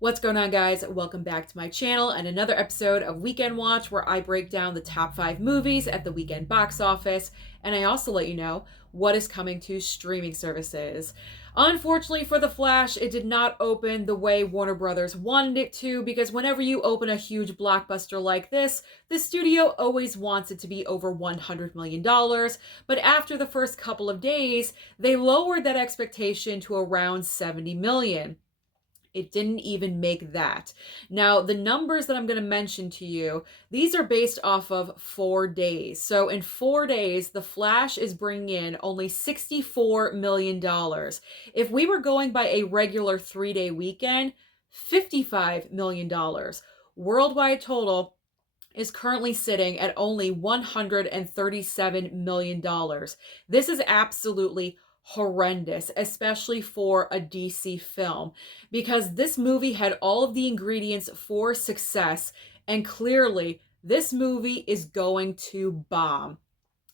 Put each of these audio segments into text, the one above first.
What's going on, guys? Welcome back to my channel and another episode of Weekend Watch, where I break down the top 5 movies at the weekend box office, and I also let you know what is coming to streaming services. Unfortunately for The Flash, it did not open the way Warner Brothers wanted it to, because whenever you open a huge blockbuster like this, the studio always wants it to be over $100 million, but after the first couple of days, they lowered that expectation to around $70 million. It didn't even make that. Now, the numbers that I'm going to mention to you, these are based off of 4 days. So in 4 days, The Flash is bringing in only $64 million. If we were going by a regular 3-day weekend, $55 million. Worldwide total is currently sitting at only $137 million. This is absolutely horrendous, especially for a DC film, because this movie had all of the ingredients for success, and clearly this movie is going to bomb.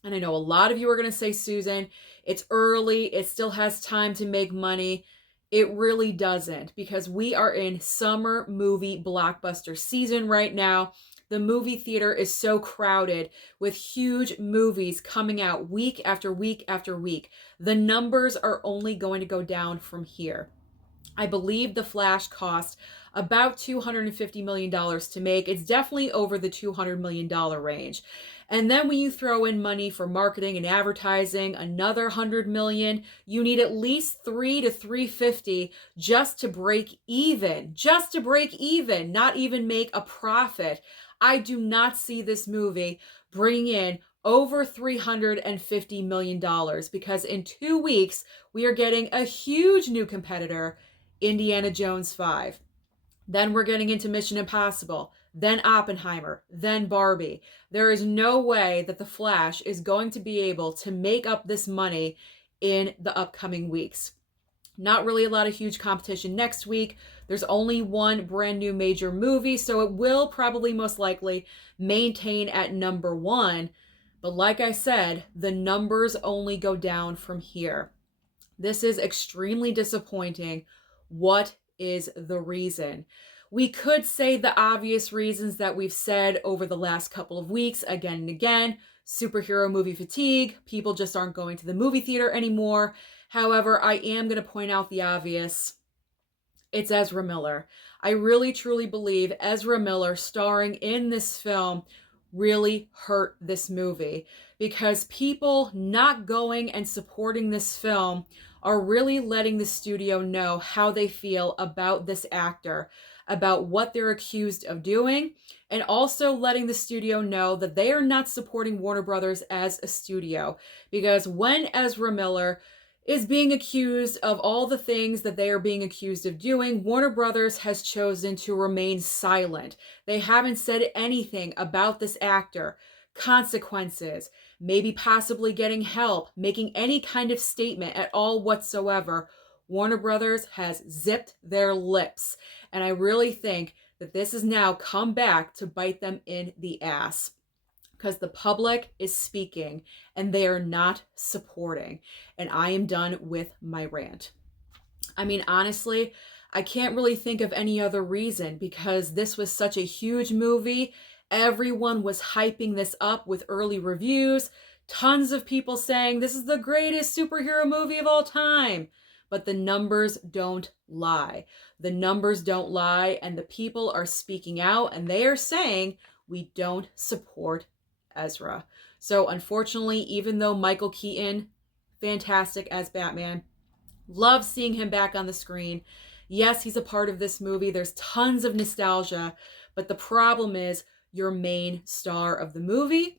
And I know a lot of you are going to say, Susan, it's early, it still has time to make money. It really doesn't, because we are in summer movie blockbuster season right now. The movie theater is so crowded with huge movies coming out week after week after week. The numbers are only going to go down from here. I believe The Flash cost about $250 million to make. It's definitely over the $200 million range. And then when you throw in money for marketing and advertising, another $100 million, you need at least $300 to $350 just to break even. Just to break even, not even make a profit. I do not see this movie bringing in over $350 million, because in 2 weeks, we are getting a huge new competitor, Indiana Jones 5. Then we're getting into Mission Impossible, then Oppenheimer, then Barbie. There is no way that The Flash is going to be able to make up this money in the upcoming weeks. Not really a lot of huge competition next week. There's only one brand new major movie, so it will probably most likely maintain at number 1. But like I said, the numbers only go down from here. This is extremely disappointing. What is the reason? We could say the obvious reasons that we've said over the last couple of weeks again and again. Superhero movie fatigue. People just aren't going to the movie theater anymore. However, I am going to point out the obvious. It's Ezra Miller. I really truly believe Ezra Miller starring in this film really hurt this movie, because people not going and supporting this film are really letting the studio know how they feel about this actor, about what they're accused of doing, and also letting the studio know that they are not supporting Warner Brothers as a studio. Because when Ezra Miller is being accused of all the things that they are being accused of doing, Warner Brothers has chosen to remain silent. They haven't said anything about this actor, consequences, maybe possibly getting help, making any kind of statement at all whatsoever. Warner Brothers has zipped their lips. And I really think that this has now come back to bite them in the ass, because the public is speaking and they are not supporting. And I am done with my rant. I mean, honestly, I can't really think of any other reason, because this was such a huge movie. Everyone was hyping this up with early reviews. Tons of people saying this is the greatest superhero movie of all time. But the numbers don't lie. The numbers don't lie, and the people are speaking out, and they are saying we don't support Ezra. So unfortunately, even though Michael Keaton, fantastic as Batman, love seeing him back on the screen. Yes, he's a part of this movie. There's tons of nostalgia, but the problem is your main star of the movie,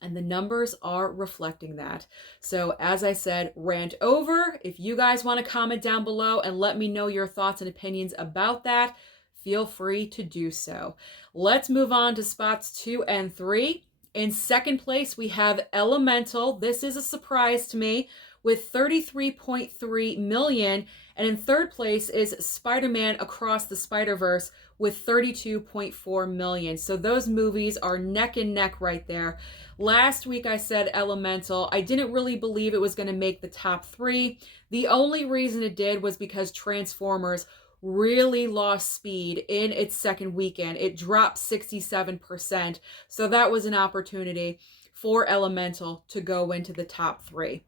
and the numbers are reflecting that. So as I said, rant over. If you guys want to comment down below and let me know your thoughts and opinions about that, feel free to do so. Let's move on to spots 2 and 3. In second place, we have Elemental. This is a surprise to me, with $33.3 million. And in third place is Spider-Man Across the Spider-Verse with $32.4 million. So those movies are neck and neck right there. Last week I said Elemental. I didn't really believe it was going to make the top 3. The only reason it did was because Transformers really lost speed in its second weekend. It dropped 67%. So that was an opportunity for Elemental to go into the top 3.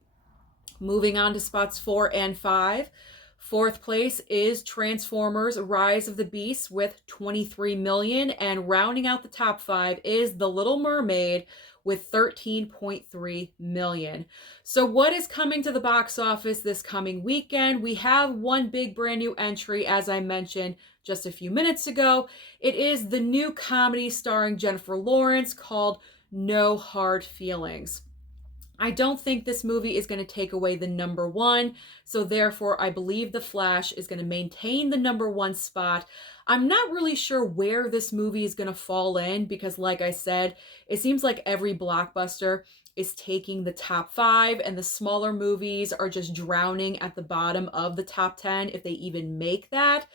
Moving on to spots 4 and 5. Fourth place is Transformers Rise of the Beast with 23 million, and rounding out the top 5 is The Little Mermaid with 13.3 million. So what is coming to the box office this coming weekend? We have one big brand new entry, as I mentioned just a few minutes ago. It is the new comedy starring Jennifer Lawrence called No Hard Feelings. I don't think this movie is going to take away the number 1, so therefore I believe The Flash is going to maintain the number 1 spot. I'm not really sure where this movie is going to fall in because, like I said, it seems like every blockbuster is taking the top 5 and the smaller movies are just drowning at the bottom of the top 10 if they even make that.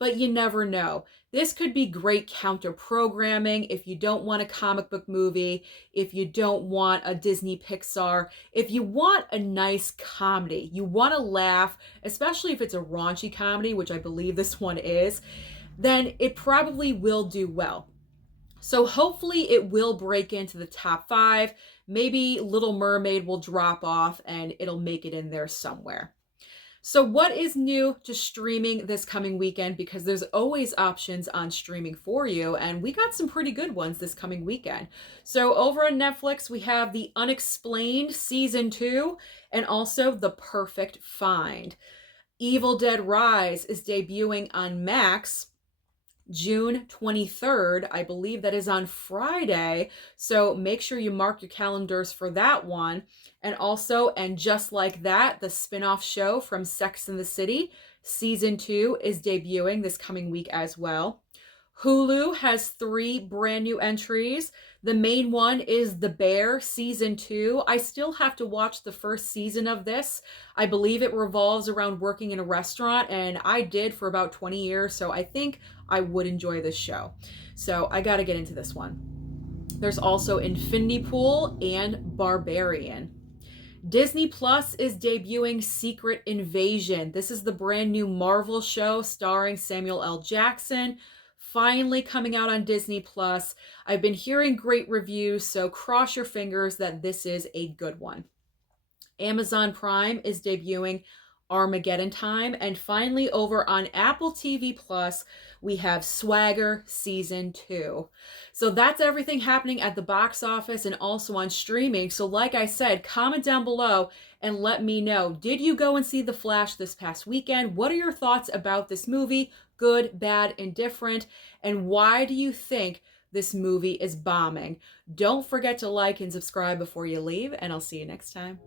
But you never know. This could be great counter programming if you don't want a comic book movie, if you don't want a Disney Pixar, if you want a nice comedy, you want to laugh, especially if it's a raunchy comedy, which I believe this one is, then it probably will do well. So hopefully it will break into the top 5. Maybe Little Mermaid will drop off and it'll make it in there somewhere. So what is new to streaming this coming weekend? Because there's always options on streaming for you, and we got some pretty good ones this coming weekend. So over on Netflix, we have The Unexplained Season 2 and also The Perfect Find. Evil Dead Rise is debuting on Max June 23rd. I believe that is on Friday. So make sure you mark your calendars for that one. And also, and just like that, the spin-off show from Sex and the City, Season 2, is debuting this coming week as well. Hulu has 3 brand new entries. The main one is The Bear Season 2. I still have to watch the first season of this. I believe it revolves around working in a restaurant, and I did for about 20 years, so I think I would enjoy this show. So I gotta get into this one. There's also Infinity Pool and Barbarian. Disney Plus is debuting Secret Invasion. This is the brand new Marvel show starring Samuel L. Jackson. Finally coming out on Disney Plus. I've been hearing great reviews, so cross your fingers that this is a good one. Amazon Prime is debuting Armageddon Time. And finally, over on Apple TV Plus, we have Swagger Season 2. So that's everything happening at the box office and also on streaming. So like I said, comment down below and let me know. Did you go and see The Flash this past weekend? What are your thoughts about this movie? Good, bad, indifferent? And why do you think this movie is bombing? Don't forget to like and subscribe before you leave, and I'll see you next time.